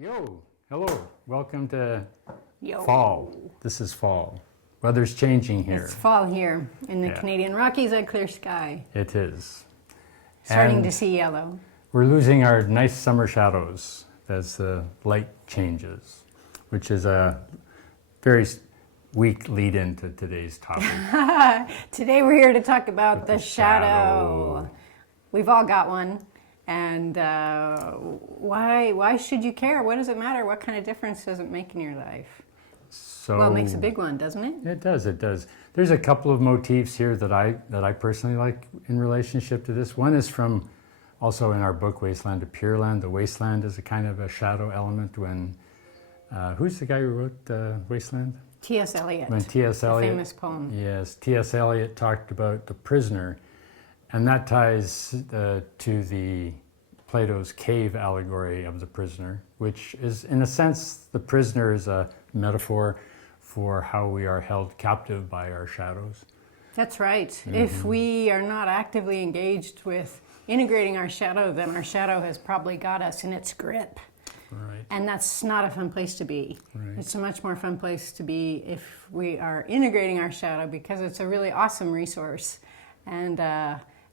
Yo, hello, welcome to Yo. fall. This is fall. Weather's changing here. It's fall here in the Yeah. Canadian Rockies at clear sky. It is. Starting And to see yellow. we're losing our nice summer shadows as the light changes, which is a very weak lead into today's topic. Today we're here to talk about the shadow. shadow. We've all got one. And why should you care? What does it matter? What kind of difference does it make in your life? So Well, it makes a big one, doesn't it? It does, it does. There's a couple of motifs here that I personally like in relationship to this. One is from also in our book, Wasteland to Pure Land. The wasteland is a kind of a shadow element when, who's the guy who wrote Wasteland? T.S. Eliot. When T.S. Eliot. The famous poem. Yes, T.S. Eliot talked about the prisoner, and that ties to the Plato's cave allegory of the prisoner, which is, in a sense, the prisoner is a metaphor for how we are held captive by our shadows. That's right. If we are not actively engaged with integrating our shadow, then our shadow has probably got us in its grip. Right. And that's not a fun place to be. Right. It's a much more fun place to be if we are integrating our shadow, because it's a really awesome resource. And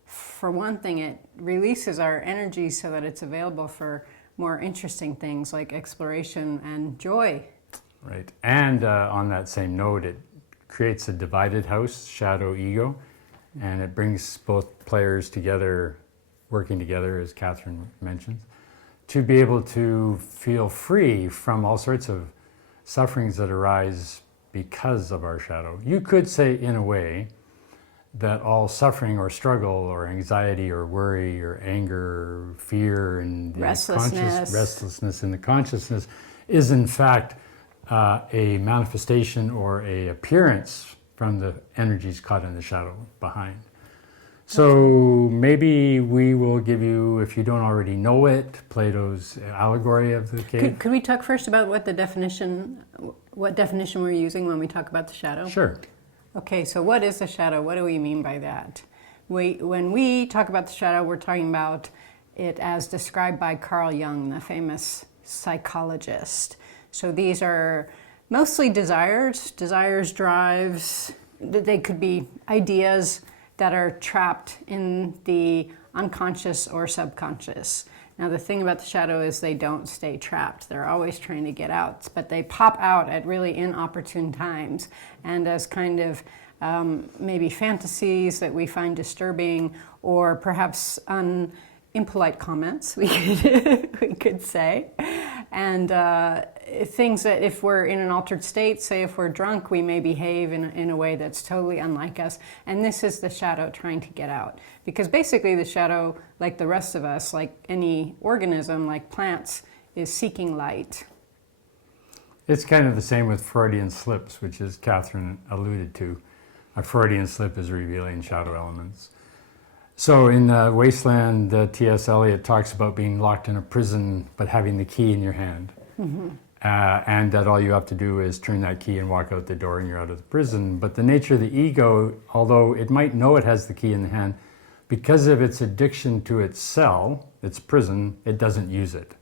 for one thing, it releases our energy so that it's available for more interesting things like exploration and joy. Right. And on that same note, it creates a divided house, shadow ego, and it brings both players together, working together, as Catherine mentions, to be able to feel free from all sorts of sufferings that arise because of our shadow. You could say, in a way, that all suffering or struggle or anxiety or worry or anger or fear and the restlessness in the consciousness is in fact a manifestation or a appearance from the energies caught in the shadow behind. So maybe we will give you, if you don't already know it, Plato's allegory of the cave. Could we talk first about what definition we're using when we talk about the shadow? Sure. Okay, so what is the shadow? What do we mean by that? When we talk about the shadow, we're talking about it as described by Carl Jung, the famous psychologist. So these are mostly desires, drives. They could be ideas that are trapped in the unconscious or subconscious. Now the thing about the shadow is they don't stay trapped. They're always trying to get out, but they pop out at really inopportune times and as kind of maybe fantasies that we find disturbing, or perhaps impolite comments, we could say. And things that if we're in an altered state, say if we're drunk, we may behave in a way that's totally unlike us. And this is the shadow trying to get out. Because basically the shadow, like the rest of us, like any organism, like plants, is seeking light. It's kind of the same with Freudian slips, which is Catherine alluded to. A Freudian slip is revealing shadow elements. So in Wasteland, T.S. Eliot talks about being locked in a prison, but having the key in your hand. Mm-hmm. And that all you have to do is turn that key and walk out the door and you're out of the prison. But the nature of the ego, although it might know it has the key in the hand, because of its addiction to its cell, its prison, it doesn't use it.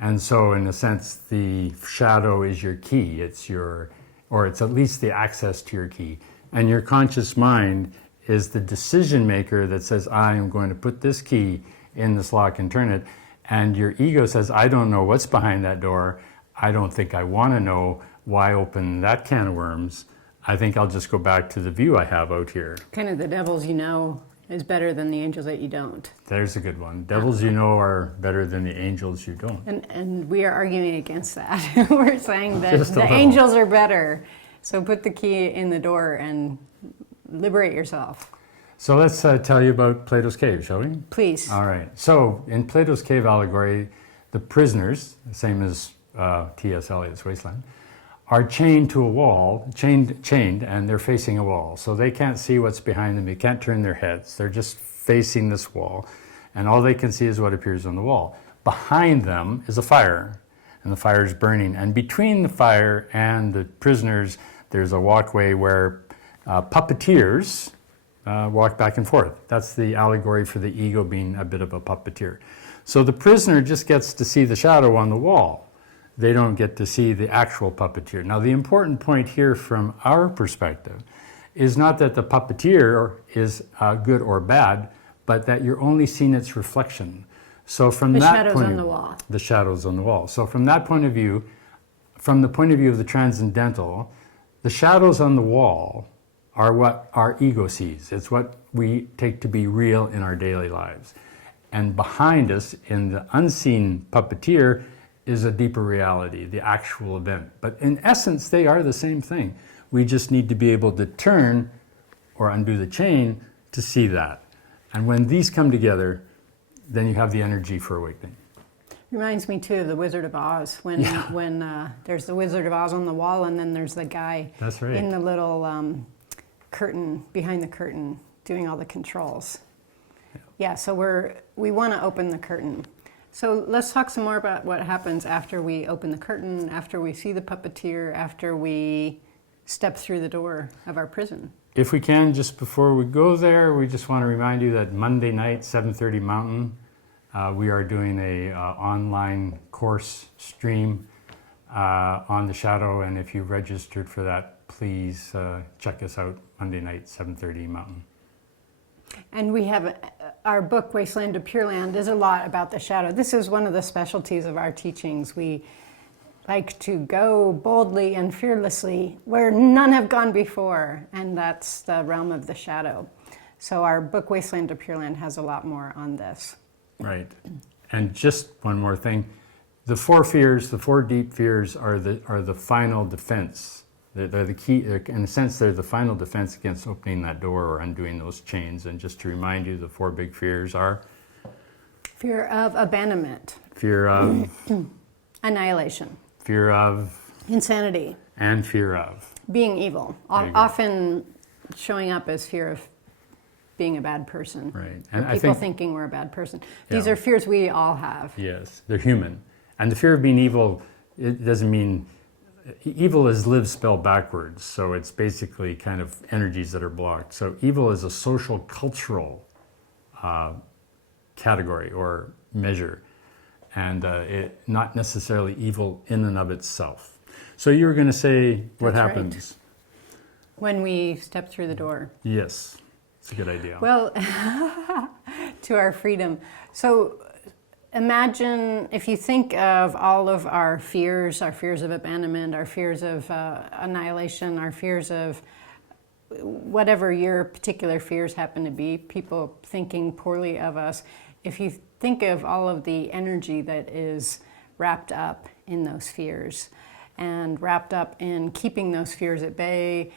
And so in a sense, the shadow is your key. It's at least the access to your key. And your conscious mind is the decision maker that says, I am going to put this key in this lock and turn it. And your ego says, I don't know what's behind that door. I don't think I want to know why open that can of worms. I think I'll just go back to the view I have out here. Kind of the devils you know is better than the angels that you don't. There's a good one. Devils you know are better than the angels you don't. And we are arguing against that. We're saying that Just a the little. angels are better. So put the key in the door and liberate yourself. So let's tell you about Plato's cave, shall we? Please. All right. So in Plato's cave allegory, the prisoners, the same as T.S. Eliot's Wasteland, are chained to a wall, chained, and they're facing a wall. So they can't see what's behind them. They can't turn their heads. They're just facing this wall, and all they can see is what appears on the wall. Behind them is a fire, and the fire is burning. And between the fire and the prisoners, there's a walkway where puppeteers walk back and forth. That's the allegory for the ego being a bit of a puppeteer. So the prisoner just gets to see the shadow on the wall, they don't get to see the actual puppeteer. Now, the important point here from our perspective is not that the puppeteer is good or bad, but that you're only seeing its reflection. So from The that shadows point on of the view, wall. the shadows on the wall. So from that point of view, from the point of view of the transcendental, the shadows on the wall are what our ego sees. It's what we take to be real in our daily lives. And behind us, in the unseen puppeteer, is a deeper reality, the actual event. But in essence, they are the same thing. We just need to be able to turn or undo the chain to see that. And when these come together, then you have the energy for awakening. Reminds me too of the Wizard of Oz when there's the Wizard of Oz on the wall, and then there's the guy That's right. in the little curtain behind the curtain doing all the controls. Yeah, so we want to open the curtain. So let's talk some more about what happens after we open the curtain, after we see the puppeteer, after we step through the door of our prison. If we can, just before we go there, we just want to remind you that Monday night, 7:30 Mountain, we are doing a online course stream on the shadow, and if you've registered for that, please check us out Monday night, 7:30 Mountain. And we have our book, Wasteland to Pure Land, is a lot about the shadow. This is one of the specialties of our teachings. We like to go boldly and fearlessly where none have gone before, and that's the realm of the shadow. So our book, Wasteland to Pure Land, has a lot more on this. Right. And just one more thing. The four fears, the four deep fears are the final defense. They're the key, in a sense, they're the final defense against opening that door or undoing those chains. And just to remind you, the four big fears are? Fear of abandonment. Fear of? Annihilation. Fear of? Insanity. And fear of? Being evil. Often showing up as fear of being a bad person. Right. And people thinking we're a bad person. These are fears we all have. Yes, they're human. And the fear of being evil, it doesn't mean... Evil is live spelled backwards, so it's basically kind of energies that are blocked. So evil is a social, cultural category or measure, and it not necessarily evil in and of itself. So you were going to say what That's happens? Right. When we step through the door. Yes, it's a good idea. Well, to our freedom. So imagine if you think of all of our fears of abandonment, our fears of annihilation, our fears of whatever your particular fears happen to be, people thinking poorly of us. If you think of all of the energy that is wrapped up in those fears and wrapped up in keeping those fears at bay,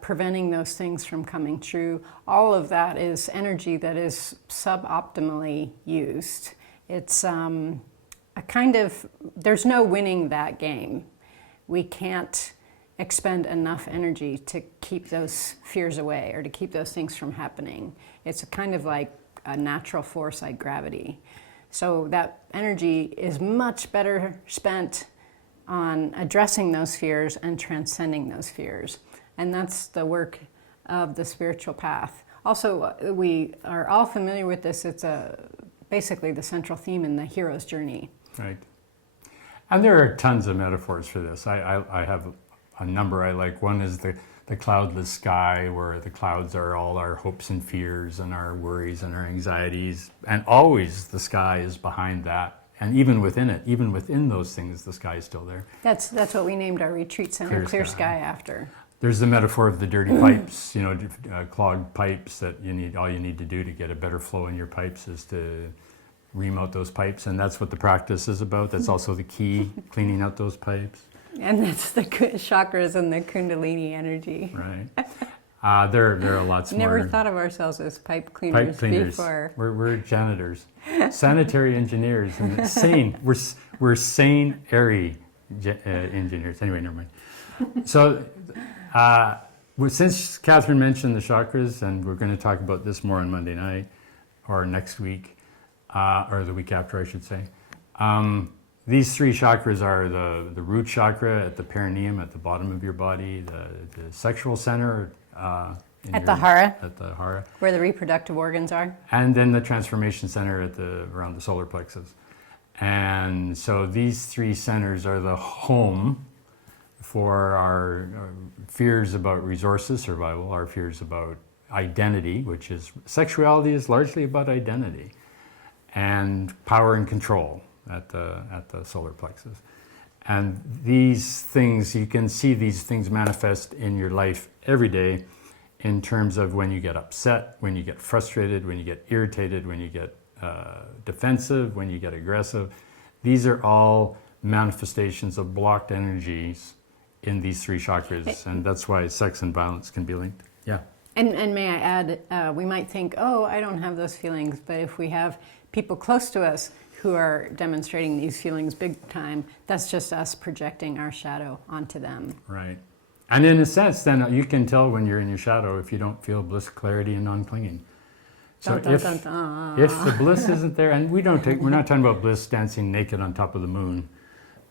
preventing those things from coming true, all of that is energy that is suboptimally used. It's a kind of, there's no winning that game. We can't expend enough energy to keep those fears away or to keep those things from happening. It's a kind of like a natural force like gravity. So that energy is much better spent on addressing those fears and transcending those fears. And that's the work of the spiritual path. Also, we are all familiar with this. It's basically the central theme in the hero's journey. Right. And there are tons of metaphors for this. I have a number I like. One is the cloudless sky, where the clouds are all our hopes and fears and our worries and our anxieties. And always the sky is behind that. And even within it, even within those things, the sky is still there. That's what we named our retreat center, Clear Sky, after. There's the metaphor of the dirty pipes, clogged pipes that all you need to do to get a better flow in your pipes is to ream out those pipes, and that's what the practice is about. That's also the key, cleaning out those pipes. And that's the chakras and the Kundalini energy. Right. There are lots more. Never thought of ourselves as pipe cleaners before. We're janitors, sanitary engineers, and sane. We're sane, airy engineers. Anyway, never mind. So. Since Catherine mentioned the chakras, and we're going to talk about this more on Monday night, or next week, or the week after, I should say. These three chakras are the root chakra at the perineum, at the bottom of your body, the sexual center at the hara, where the reproductive organs are, and then the transformation center around the solar plexus. And so these three centers are the home for our fears about resources survival, our fears about identity, which is sexuality is largely about identity, and power and control at the solar plexus. And these things, you can see these things manifest in your life every day in terms of when you get upset, when you get frustrated, when you get irritated, when you get defensive, when you get aggressive. These are all manifestations of blocked energies in these three chakras, and that's why sex and violence can be linked. Yeah. And may I add, we might think, oh, I don't have those feelings, but if we have people close to us who are demonstrating these feelings big time, that's just us projecting our shadow onto them. Right. And in a sense, then you can tell when you're in your shadow if you don't feel bliss, clarity, and non-clinging. So if the bliss isn't there, and we're not talking about bliss dancing naked on top of the moon,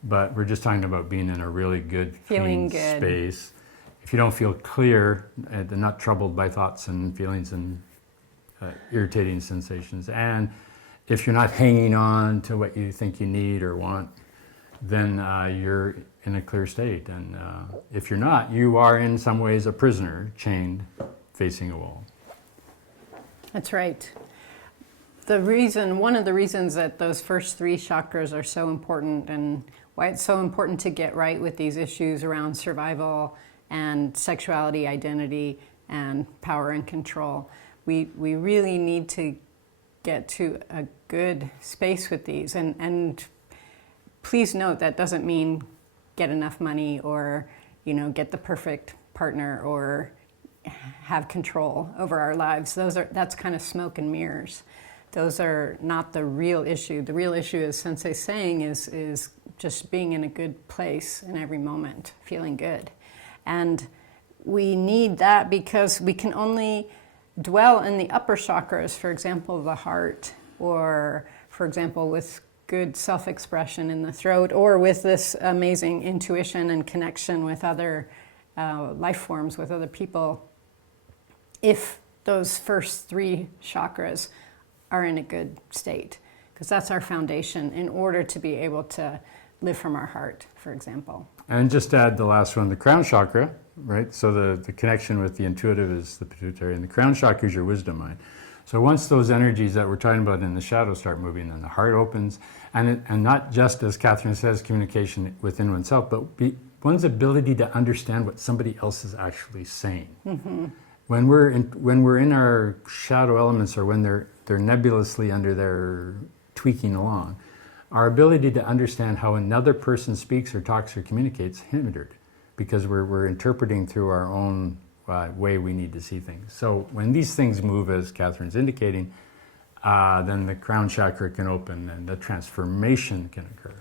but we're just talking about being in a really good, feeling clean good space. If you don't feel clear and not troubled by thoughts and feelings and irritating sensations, and if you're not hanging on to what you think you need or want, then you're in a clear state. And if you're not, you are in some ways a prisoner, chained, facing a wall. That's right. One of the reasons that those first three chakras are so important, and why it's so important to get right with these issues around survival and sexuality, identity, and power and control. We really need to get to a good space with these. And please note that doesn't mean get enough money or, get the perfect partner or have control over our lives. That's kind of smoke and mirrors. Those are not the real issue. The real issue, as Sensei's saying, is just being in a good place in every moment, feeling good. And we need that because we can only dwell in the upper chakras, for example, the heart, or for example, with good self-expression in the throat, or with this amazing intuition and connection with other life forms, with other people, if those first three chakras are in a good state, because that's our foundation in order to be able to live from our heart, for example. And just add the last one, the crown chakra, right? So the connection with the intuitive is the pituitary, and the crown chakra is your wisdom mind. So once those energies that we're talking about in the shadow start moving, then the heart opens, and not just, as Catherine says, communication within oneself, but one's ability to understand what somebody else is actually saying. Mm-hmm. When we're in our shadow elements, or when they're nebulously under there tweaking along, our ability to understand how another person speaks or talks or communicates hindered, because we're interpreting through our own way we need to see things. So when these things move, as Catherine's indicating, then the crown chakra can open and the transformation can occur.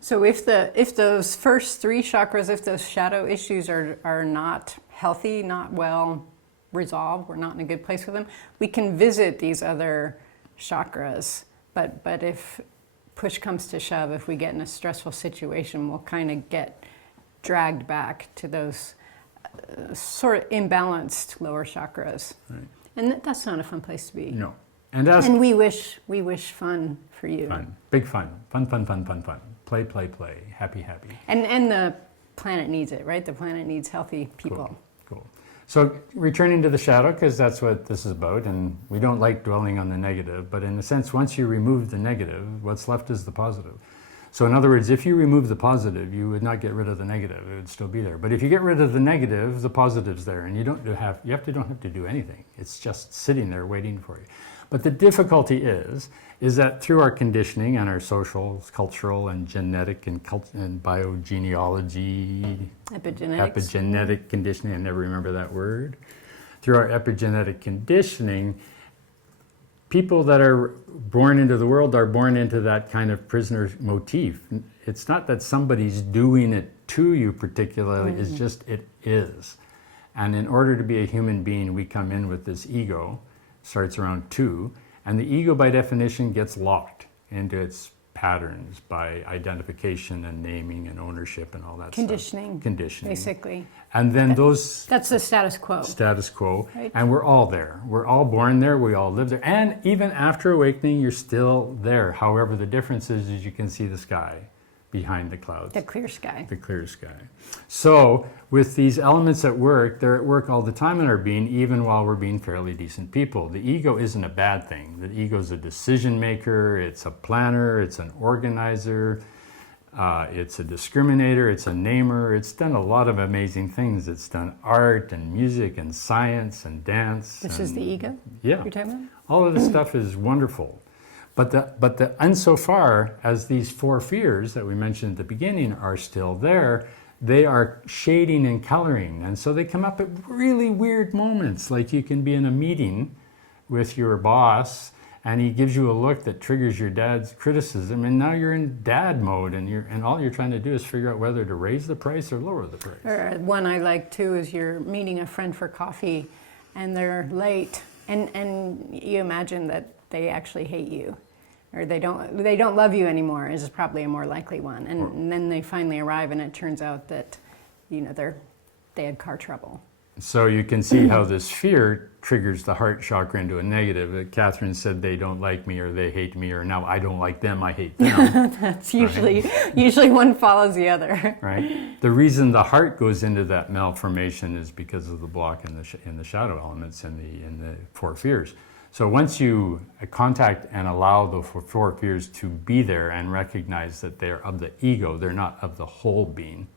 So if those first three chakras, if those shadow issues are not healthy, not well resolved, we're not in a good place with them, we can visit these other chakras. But if push comes to shove, if we get in a stressful situation, we'll kind of get dragged back to those sort of imbalanced lower chakras. Right. And that's not a fun place to be. No. And we wish fun for you. Fun. Big fun. Fun. Play. Happy. And the planet needs it, right? The planet needs healthy people. Cool. So returning to the shadow, because that's what this is about, and we don't like dwelling on the negative, but in a sense, once you remove the negative, what's left is the positive. So in other words, if you remove the positive, you would not get rid of the negative. It would still be there. But if you get rid of the negative, the positive's there, and you don't have to do anything. It's just sitting there waiting for you. But the difficulty is that through our conditioning and our social, cultural, and genetic and biogenealogy, epigenetic conditioning, I never remember that word. Through our epigenetic conditioning, people that are born into the world are born into that kind of prisoner motif. It's not that somebody's doing it to you particularly, it's just it is. And in order to be a human being, we come in with this ego, starts around 2, and the ego by definition gets locked into its patterns by identification and naming and ownership and all that Conditioning. stuff. Conditioning. Basically. And then That's the status quo. Status quo. Right. And we're all there. We're all born there. We all live there. And even after awakening, you're still there. However, the difference is you can see the sky behind the clouds. The clear sky. The clear sky. So with these elements at work, they're at work all the time in our being, even while we're being fairly decent people. The ego isn't a bad thing. The ego is a decision maker, it's a planner, it's an organizer, it's a discriminator, it's a namer. It's done a lot of amazing things. It's done art and music and science and dance. This is the ego? Yeah. You're talking about? All of this stuff is wonderful. Insofar as these four fears that we mentioned at the beginning are still there, they are shading and coloring. And so they come up at really weird moments. Like you can be in a meeting with your boss and he gives you a look that triggers your dad's criticism, and now you're in dad mode, and all you're trying to do is figure out whether to raise the price or lower the price. Or one I like too is you're meeting a friend for coffee and they're late, and you imagine that they actually hate you, or they don't love you anymore, is probably a more likely one. And then they finally arrive and it turns out that, they had car trouble. So you can see how this fear triggers the heart chakra into a negative. Catherine said they don't like me, or they hate me, or now I don't like them, I hate them. That's usually one follows the other. Right. The reason the heart goes into that malformation is because of the block in the shadow elements in the four fears. So once you contact and allow the four fears to be there and recognize that they're of the ego, they're not of the whole being,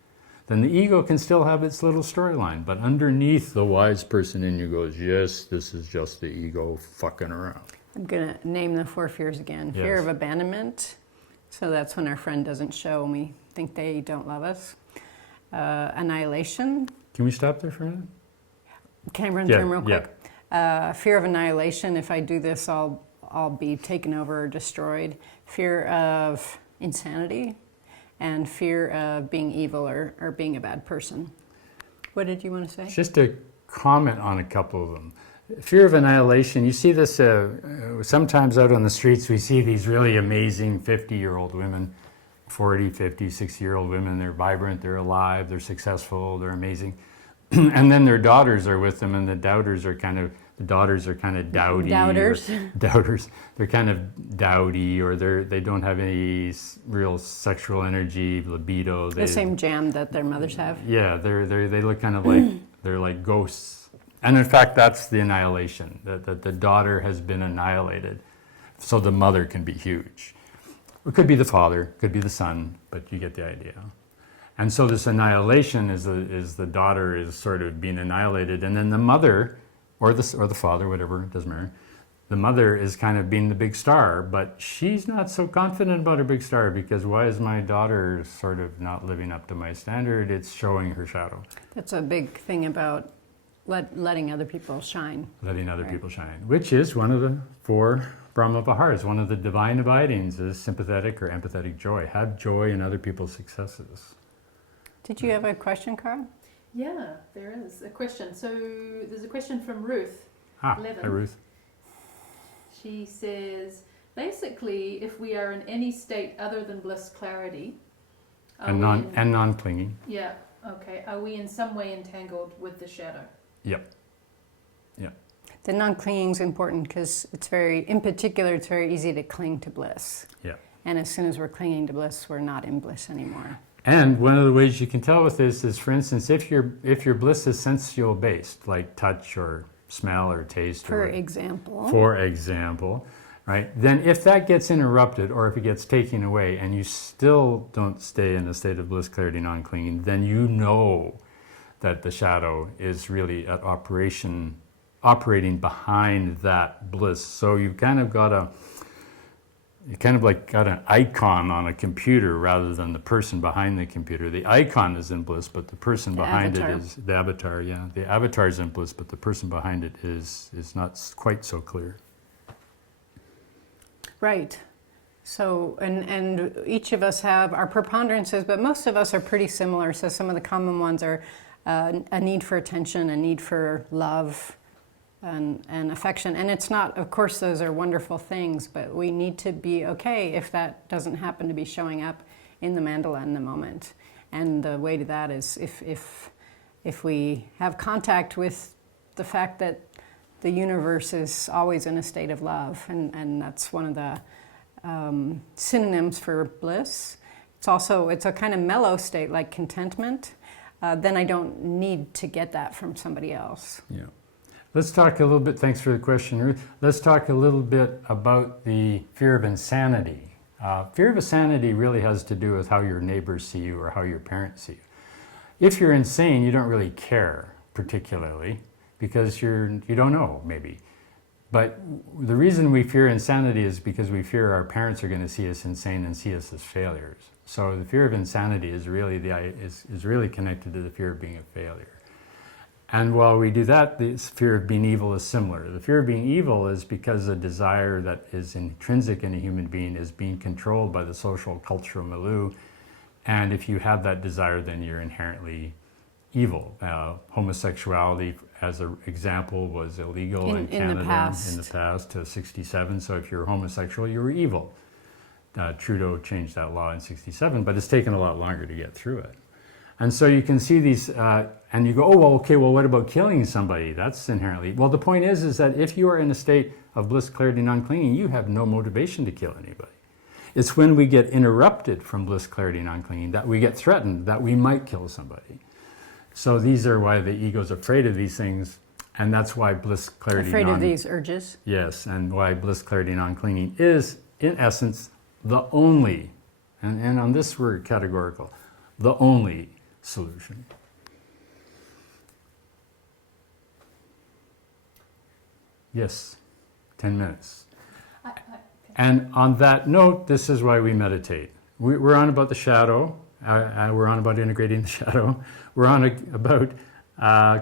then the ego can still have its little storyline. But underneath, the wise person in you goes, yes, this is just the ego fucking around. I'm going to name the four fears again. Fear Yes. of abandonment. So that's when our friend doesn't show and we think they don't love us. Annihilation. Can we stop there for a minute? Can I run Yeah, through them real yeah. quick? Fear of annihilation. If I do this, I'll be taken over or destroyed. Fear of insanity. And fear of being evil or being a bad person. What did you want to say? Just to comment on a couple of them. Fear of annihilation, you see this sometimes out on the streets. We see these really amazing 50-year-old women, 40, 50, 60-year-old women. They're vibrant, they're alive, they're successful, they're amazing. And then their daughters are with them, and the daughters are kind of dowdy. Doubters. They're kind of dowdy, or they don't have any real sexual energy, libido. The same jam that their mothers have. Yeah, they look kind of like they're like ghosts. And in fact, that's the annihilation. That the daughter has been annihilated, so the mother can be huge. It could be the father, could be the son, but you get the idea. And so this annihilation is the daughter is sort of being annihilated, and then the mother, or the father, whatever, it doesn't matter. The mother is kind of being the big star, but she's not so confident about her big star, because why is my daughter sort of not living up to my standard? It's showing her shadow. That's a big thing about letting other people shine. Letting other people shine, which is one of the four Brahma Viharas. One of the divine abidings is sympathetic or empathetic joy. Have joy in other people's successes. Did you have a question, Carl? Yeah, there is a question. So there's a question from Ruth. Hi 11. Ruth. She says, basically, if we are in any state other than bliss clarity, And non-clinging. Yeah, okay. Are we in some way entangled with the shadow? Yep. The non-clinging is important because it's very easy to cling to bliss. Yeah. And as soon as we're clinging to bliss, we're not in bliss anymore. And one of the ways you can tell with this is, for instance, if your bliss is sensual based, like touch or smell or taste, For example, right? Then if that gets interrupted, or if it gets taken away, and you still don't stay in a state of bliss, clarity, non-clinging, then you know that the shadow is really at operating behind that bliss. So you've kind of got an icon on a computer rather than the person behind the computer. The icon is in bliss, but the person behind it is the avatar. Yeah, the avatar is in bliss, but the person behind it is not quite so clear. right. So, and each of us have our preponderances, but most of us are pretty similar. So some of the common ones are a need for attention, a need for love, and affection. And it's not, of course, those are wonderful things, but we need to be okay if that doesn't happen to be showing up in the mandala in the moment. And the way to that is if we have contact with the fact that the universe is always in a state of love, and that's one of the synonyms for bliss. It's a kind of mellow state, like contentment. Then I don't need to get that from somebody else. Yeah. Let's talk a little bit, thanks for the question, Ruth. Let's talk a little bit about the fear of insanity. Fear of insanity really has to do with how your neighbors see you or how your parents see you. If you're insane, you don't really care particularly because you don't know, maybe. But the reason we fear insanity is because we fear our parents are going to see us insane and see us as failures. So the fear of insanity is really connected to the fear of being a failure. And while we do that, the fear of being evil is similar. The fear of being evil is because a desire that is intrinsic in a human being is being controlled by the social cultural milieu. And if you have that desire, then you're inherently evil. Homosexuality, as an example, was illegal in Canada in the past to 1967. So if you're homosexual, you were evil. Trudeau changed that law in 1967, but it's taken a lot longer to get through it. And so you can see these, and you go, oh, well, okay, well, what about killing somebody? That's inherently... Well, the point is that if you are in a state of bliss, clarity, non-clinging, you have no motivation to kill anybody. It's when we get interrupted from bliss, clarity, non-clinging that we get threatened, that we might kill somebody. So these are why the ego's afraid of these things, and that's why bliss, clarity, afraid of these urges? Yes, and why bliss, clarity, non-clinging is, in essence, the only, and on this we're categorical, the only solution. Yes, 10 minutes. And on that note, this is why we meditate. We're on about the shadow. We're on about integrating the shadow. We're on about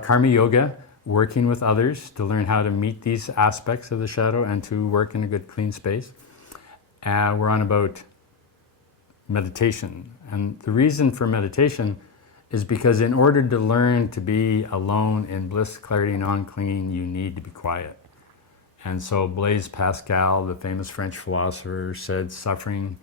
karma yoga, working with others to learn how to meet these aspects of the shadow and to work in a good, clean space. We're on about meditation. And the reason for meditation is because in order to learn to be alone in bliss, clarity, non-clinging, you need to be quiet. And so Blaise Pascal, the famous French philosopher, said suffering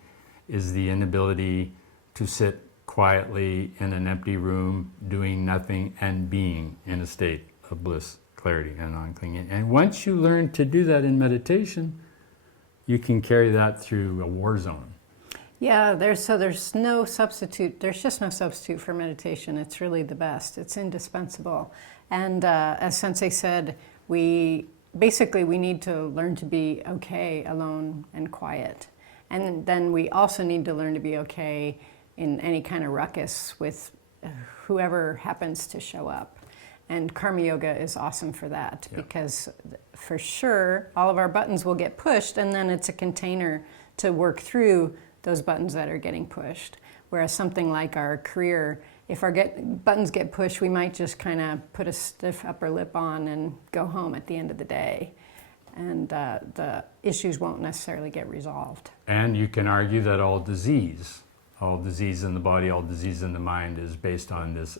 is the inability to sit quietly in an empty room, doing nothing and being in a state of bliss, clarity, and non-clinging. And once you learn to do that in meditation, you can carry that through a war zone. Yeah, there's no substitute. There's just no substitute for meditation. It's really the best. It's indispensable. And as Sensei said, we need to learn to be okay alone and quiet. And then we also need to learn to be okay in any kind of ruckus with whoever happens to show up. And karma yoga is awesome for that, because for sure all of our buttons will get pushed, and then it's a container to work through those buttons that are getting pushed. Whereas something like our career, if our buttons get pushed, we might just kind of put a stiff upper lip on and go home at the end of the day. And the issues won't necessarily get resolved. And you can argue that all disease in the body, all disease in the mind is based on this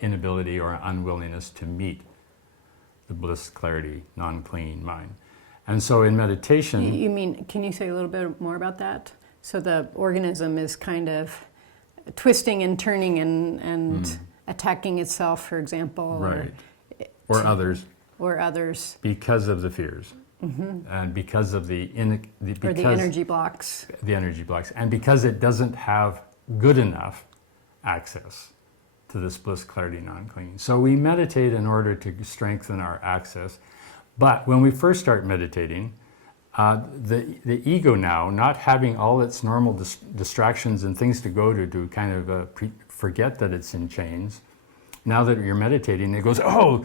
inability or unwillingness to meet the bliss, clarity, non-clinging mind. And so in meditation... You mean, can you say a little bit more about that? So the organism is kind of twisting and turning and attacking itself, for example. Right. Or others. Or others. Because of the fears. Mm-hmm. And because of the energy blocks. The energy blocks. And because it doesn't have good enough access to this bliss, clarity, non-clinging. So we meditate in order to strengthen our access. But when we first start meditating, the ego now, not having all its normal distractions and things to go to kind of forget that it's in chains, now that you're meditating, it goes, oh,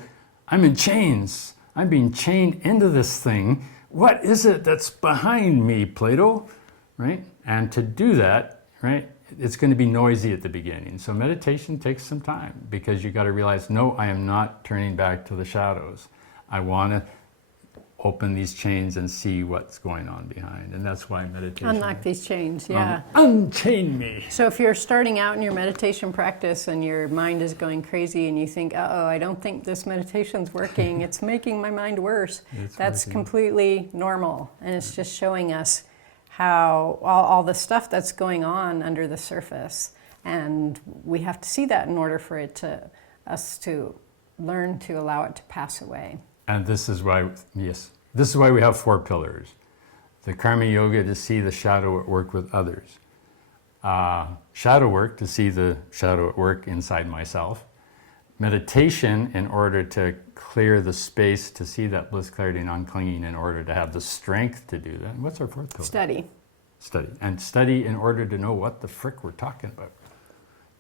I'm in chains. I'm being chained into this thing. What is it that's behind me, Plato? Right? And to do that, right, it's going to be noisy at the beginning. So meditation takes some time, because you got to realize, no, I am not turning back to the shadows. I want to open these chains and see what's going on behind. And that's why meditation. Unlock these chains, yeah. Unchain me. So if you're starting out in your meditation practice and your mind is going crazy and you think, uh-oh, I don't think this meditation's working, it's making my mind worse, that's completely normal. And it's just showing us how all the stuff that's going on under the surface. And we have to see that in order for us to learn to allow it to pass away. And this is why, this is why we have 4 pillars. The karma yoga to see the shadow at work with others. Shadow work to see the shadow at work inside myself. Meditation in order to clear the space to see that bliss, clarity, non-clinging in order to have the strength to do that. And what's our 4th pillar? Study. Study. And study in order to know what the frick we're talking about.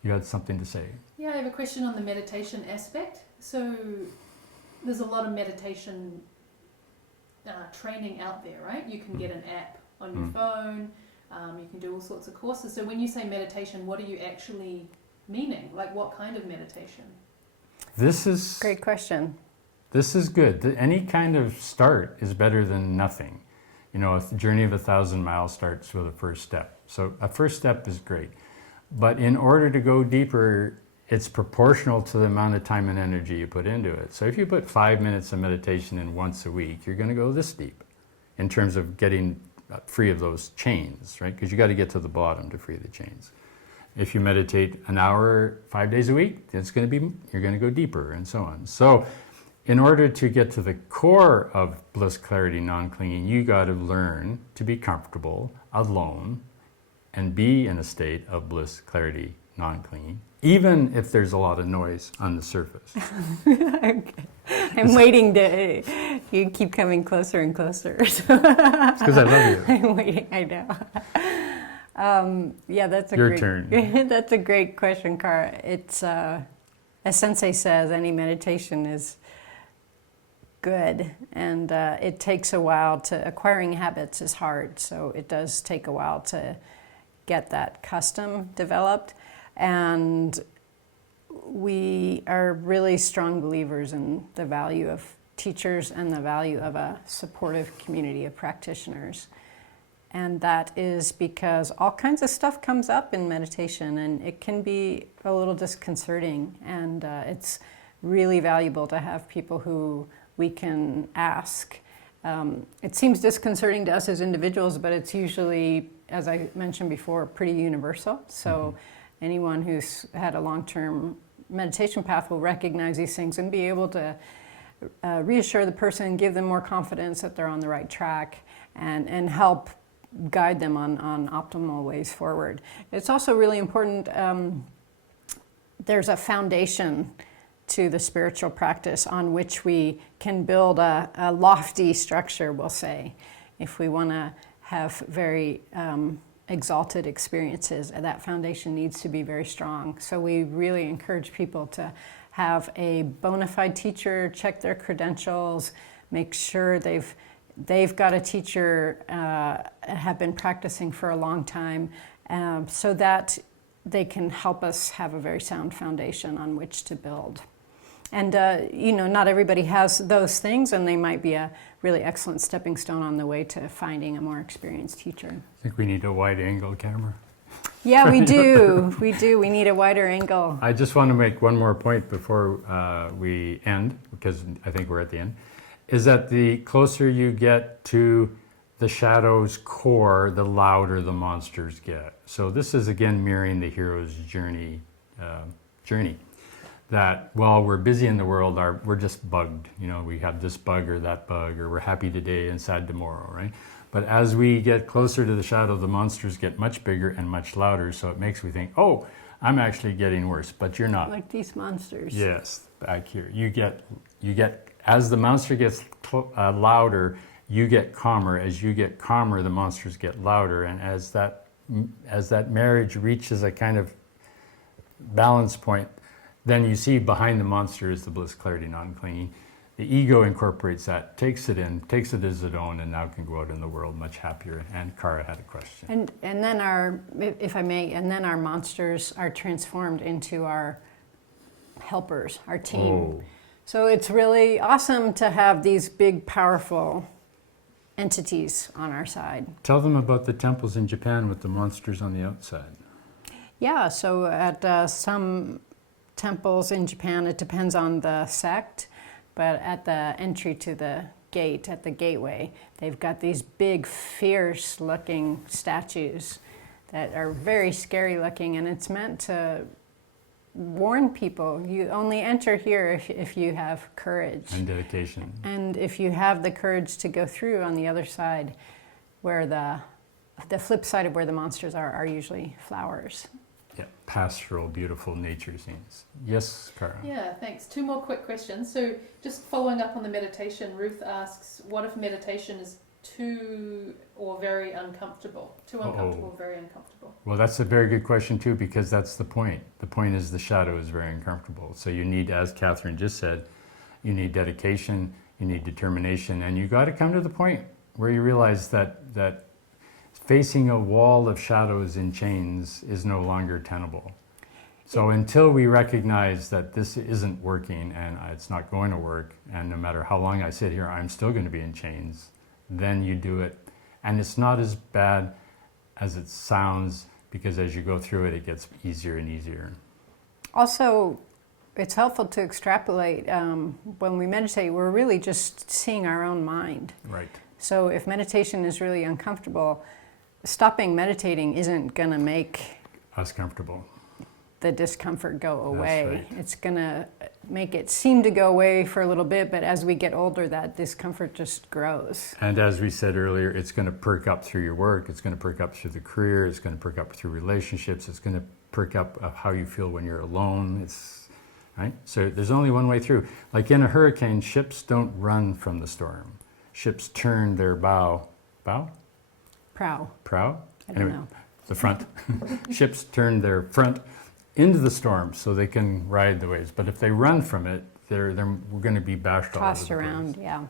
You had something to say. Yeah, I have a question on the meditation aspect. So there's a lot of meditation training out there, right? You can get an app on your phone. You can do all sorts of courses. So when you say meditation, what are you actually meaning? Like what kind of meditation? This is... Great question. This is good. Any kind of start is better than nothing. You know, a journey of 1,000 miles starts with a first step. So a first step is great. But in order to go deeper, it's proportional to the amount of time and energy you put into it. So if you put 5 minutes of meditation in once a week, you're going to go this deep in terms of getting free of those chains, right? Because you got to get to the bottom to free the chains. If you meditate an hour 5 days a week, you're going to go deeper and so on. So in order to get to the core of bliss, clarity, non-clinging, you got to learn to be comfortable alone and be in a state of bliss, clarity, non-clinging, even if there's a lot of noise on the surface. Okay. I'm waiting to, you keep coming closer and closer. It's because I love you. I'm waiting, I know. Yeah, that's Your turn. That's a great question, Cara. It's, as Sensei says, any meditation is good, and it takes a while acquiring habits is hard, so it does take a while to get that custom developed. And we are really strong believers in the value of teachers and the value of a supportive community of practitioners. And that is because all kinds of stuff comes up in meditation, and it can be a little disconcerting. And it's really valuable to have people who we can ask. It seems disconcerting to us as individuals, but it's usually, as I mentioned before, pretty universal. So anyone who's had a long-term meditation path will recognize these things and be able to reassure the person, give them more confidence that they're on the right track, and help guide them on optimal ways forward. It's also really important, there's a foundation to the spiritual practice on which we can build a lofty structure, we'll say. If we want to have very exalted experiences, that foundation needs to be very strong. So we really encourage people to have a bona fide teacher, check their credentials, make sure they've got a teacher, have been practicing for a long time, so that they can help us have a very sound foundation on which to build. And, not everybody has those things, and they might be a really excellent stepping stone on the way to finding a more experienced teacher. I think we need a wide-angle camera. Yeah, we do. We do. We need a wider angle. I just want to make one more point before we end, because I think we're at the end, is that the closer you get to the shadow's core, the louder the monsters get. So this is, again, mirroring the hero's journey. That while we're busy in the world, we're just bugged. We have this bug or that bug, or we're happy today and sad tomorrow, right? But as we get closer to the shadow, the monsters get much bigger and much louder, so it makes we think, oh, I'm actually getting worse, but you're not. Like these monsters. Yes, back here. You get, as the monster gets louder, you get calmer. As you get calmer, the monsters get louder, and as that marriage reaches a kind of balance point, then you see behind the monster is the bliss, clarity, non-clinging. The ego incorporates that, takes it as its own, and now can go out in the world much happier. And Cara had a question. And then our monsters are transformed into our helpers, our team. Oh. So it's really awesome to have these big, powerful entities on our side. Tell them about the temples in Japan with the monsters on the outside. Yeah, so at some temples in Japan, it depends on the sect, but at the entry to the gate, at the gateway, they've got these big, fierce-looking statues that are very scary looking, and it's meant to warn people. You only enter here if you have courage. And dedication. And if you have the courage to go through on the other side, where the flip side of where the monsters are usually flowers. Yeah, pastoral, beautiful nature scenes. Yes, Cara? Yeah, thanks. 2 more quick questions. So just following up on the meditation, Ruth asks, what if meditation is too or very uncomfortable? Too uncomfortable, very uncomfortable. Well, that's a very good question too, because that's the point. The point is the shadow is very uncomfortable. So you need, as Catherine just said, you need dedication, you need determination, and you got to come to the point where you realize that facing a wall of shadows in chains is no longer tenable. So until we recognize that this isn't working and it's not going to work, and no matter how long I sit here, I'm still going to be in chains, then you do it. And it's not as bad as it sounds, because as you go through it, it gets easier and easier. Also, it's helpful to extrapolate. When we meditate, we're really just seeing our own mind. Right. So if meditation is really uncomfortable, stopping meditating isn't going to make Us comfortable. the discomfort go away. right. It's going to make it seem to go away for a little bit, but as we get older, that discomfort just grows. And as we said earlier, it's going to perk up through your work, it's going to perk up through the career, it's going to perk up through relationships, it's going to perk up of how you feel when you're alone. It's right. So there's only one way through. Like in a hurricane, ships don't run from the storm. Ships turn their prow? Prow. I don't know. The front. Ships turn their front into the storm so they can ride the waves. But if they run from it, we're going to be bashed all over Tossed the around, place. yeah.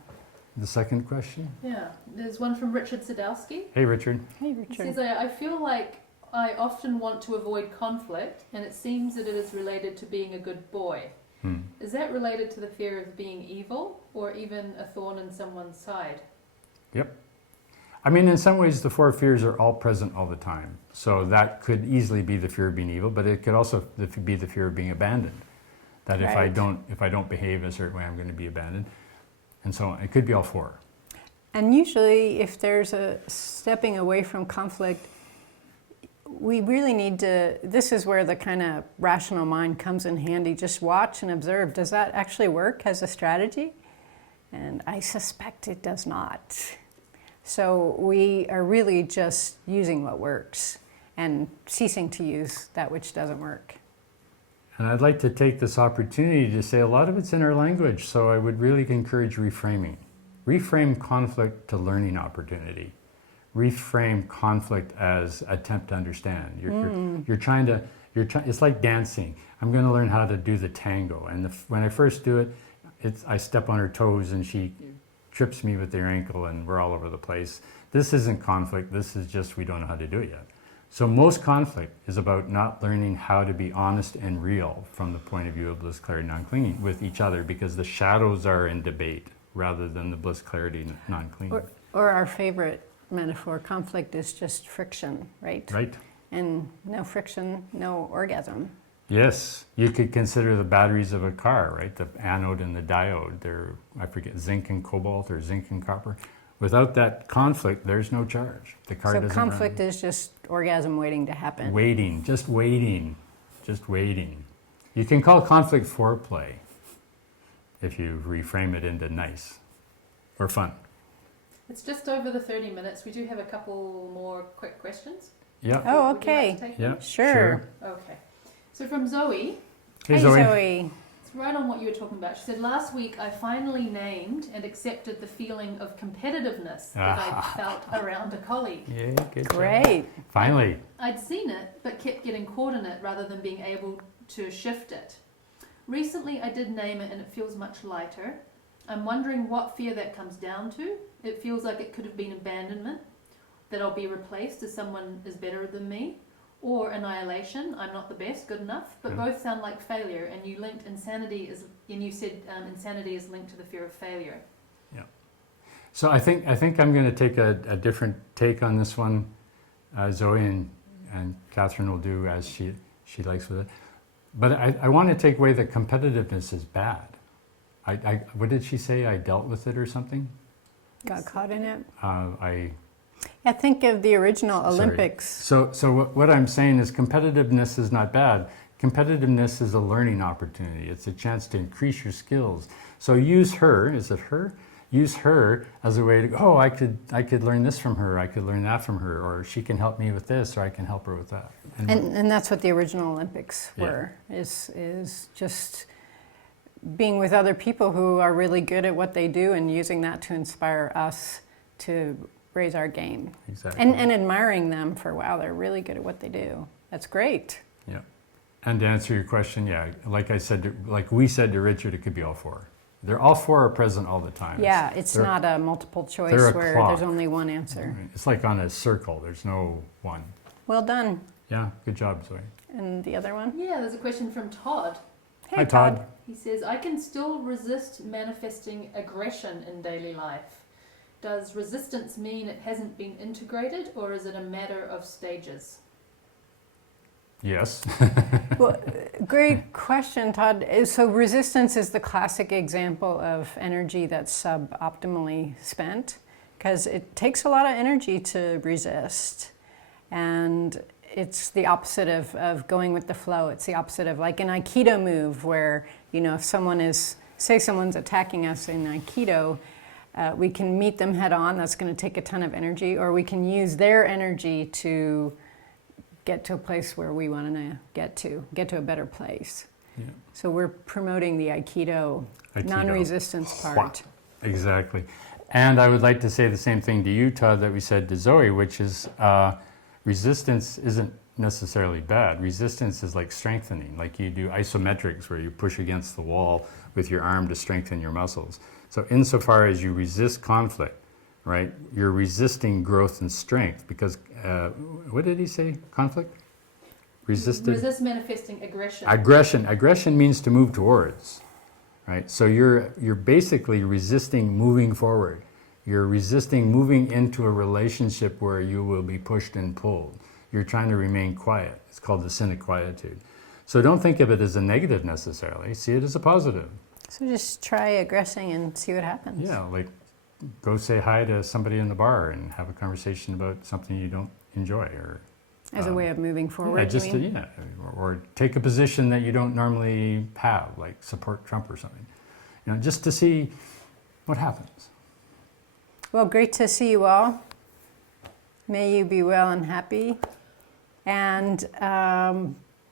The second question? Yeah, there's one from Richard Sadowski. Hey, Richard. Hey, He Richard. says, I feel like I often want to avoid conflict, and it seems that it is related to being a good boy. Is that related to the fear of being evil, or even a thorn in someone's side? Yep. I mean, in some ways, the 4 fears are all present all the time. So that could easily be the fear of being evil, but it could also be the fear of being abandoned. That if I Right. don't behave a certain way, I'm going to be abandoned, and so on. It could be all 4. And usually, if there's a stepping away from conflict, we really need to, this is where the kind of rational mind comes in handy. Just watch and observe. Does that actually work as a strategy? And I suspect it does not. So we are really just using what works and ceasing to use that which doesn't work. And I'd like to take this opportunity to say a lot of it's in our language, so I would really encourage reframing. Reframe conflict to learning opportunity. Reframe conflict as attempt to understand. You're trying to, it's like dancing. I'm going to learn how to do the tango. And when I first do it, I step on her toes and she trips me with their ankle and we're all over the place. This isn't conflict, this is just we don't know how to do it yet. So most conflict is about not learning how to be honest and real from the point of view of bliss, clarity, non-clinging with each other, because the shadows are in debate rather than the bliss, clarity, non-clinging. Or our favorite metaphor, conflict is just friction, right? Right? And no friction, no orgasm. Yes, you could consider the batteries of a car, right? The anode and the diode, they're, I forget, zinc and cobalt or zinc and copper. Without that conflict, there's no charge. The car So doesn't conflict run. is just orgasm waiting to happen. Waiting, just waiting, just waiting. You can call conflict foreplay if you reframe it into nice or fun. It's just over the 30 minutes. We do have a couple more quick questions. Yeah. Oh, Would you like okay. to take them? Yeah. Sure. Okay. So from Zoe, Hey, Hey, Zoe. Zoe. it's right on what you were talking about. She said, last week I finally named and accepted the feeling of competitiveness that I felt around a colleague. Yeah, good job. Great. Finally. I'd seen it, but kept getting caught in it rather than being able to shift it. Recently I did name it and it feels much lighter. I'm wondering what fear that comes down to. It feels like it could have been abandonment, that I'll be replaced as someone is better than me, or annihilation, I'm not the best, good enough, but both sound like failure, and you linked insanity is, and you said insanity is linked to the fear of failure. So I think I'm going to take a different take on this one. Zoe and Catherine will do as she likes with it. But I want to take away that competitiveness is bad. What did she say? I dealt with it or something? Got caught in it. I think of the original Sorry. Olympics. So what I'm saying is competitiveness is not bad. Competitiveness is a learning opportunity. It's a chance to increase your skills. So use her, is it her? Use her as a way to go, oh, I could learn this from her, I could learn that from her, or she can help me with this, or I can help her with that. And that's what the original Olympics were, is just being with other people who are really good at what they do and using that to inspire us to raise our game. Exactly. And admiring them for, wow, they're really good at what they do. That's great. Yeah. And to answer your question, like we said to Richard, it could be all four. They're all four are present all the time. Yeah, it's not a multiple choice where there's only one answer. It's like on a circle. There's no one. Well done. Yeah, good job, Zoe. And the other one? Yeah, there's a question from Todd. Hey, Hi, Todd. He says, I can still resist manifesting aggression in daily life. Does resistance mean it hasn't been integrated, or is it a matter of stages? Yes. Well, great question, Todd. So resistance is the classic example of energy that's suboptimally spent, because it takes a lot of energy to resist. And it's the opposite of going with the flow. It's the opposite of like an Aikido move where, if someone's attacking us in Aikido, we can meet them head on. That's going to take a ton of energy, or we can use their energy to get to a place where we want to get to a better place. Yeah. So we're promoting the Aikido. Non-resistance part. Exactly. And I would like to say the same thing to you, Todd, that we said to Zoe, which is resistance isn't necessarily bad. Resistance is like strengthening, like you do isometrics where you push against the wall with your arm to strengthen your muscles. So insofar as you resist conflict, right, you're resisting growth and strength because, what did he say, conflict? Resist manifesting aggression. Aggression means to move towards, right? So you're basically resisting moving forward. You're resisting moving into a relationship where you will be pushed and pulled. You're trying to remain quiet. It's called the sin of quietude. So don't think of it as a negative necessarily. See it as a positive. So just try aggressing and see what happens. Yeah, like go say hi to somebody in the bar and have a conversation about something you don't enjoy, or as a way of moving forward. Or take a position that you don't normally have, like support Trump or something. Just to see what happens. Well, great to see you all. May you be well and happy. And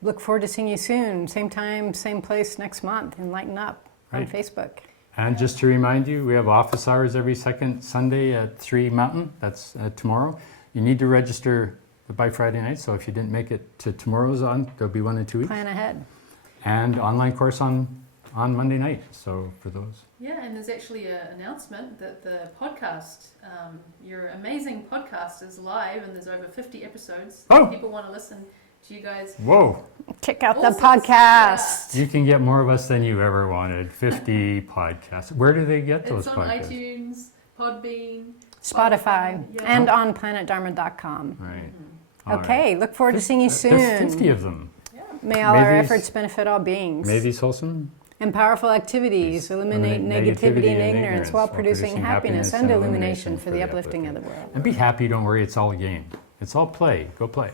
look forward to seeing you soon. Same time, same place next month. Enlighten-Up on Facebook. And just to remind you, we have office hours every second Sunday at 3 Mountain. That's tomorrow. You need to register by Friday night, so if you didn't make it to tomorrow's there'll be one in 2 weeks. Plan ahead. And online course on Monday night, so for those. Yeah, and there's actually an announcement that the podcast, your amazing podcast is live, and there's over 50 episodes. Oh! People want to listen to you guys. Whoa! Check out the podcast. You can get more of us than you ever wanted. 50 podcasts. Where do they get those podcasts? It's on iTunes, Podbean, Spotify, and on planetdharma.com. Right. Okay, look forward to seeing you soon. There's 50 of them. Yeah. May all our efforts benefit all beings. May these wholesome and powerful activities eliminate negativity and ignorance while producing happiness and illumination for the uplifting of the world. And be happy, don't worry, it's all a game. It's all play. Go play.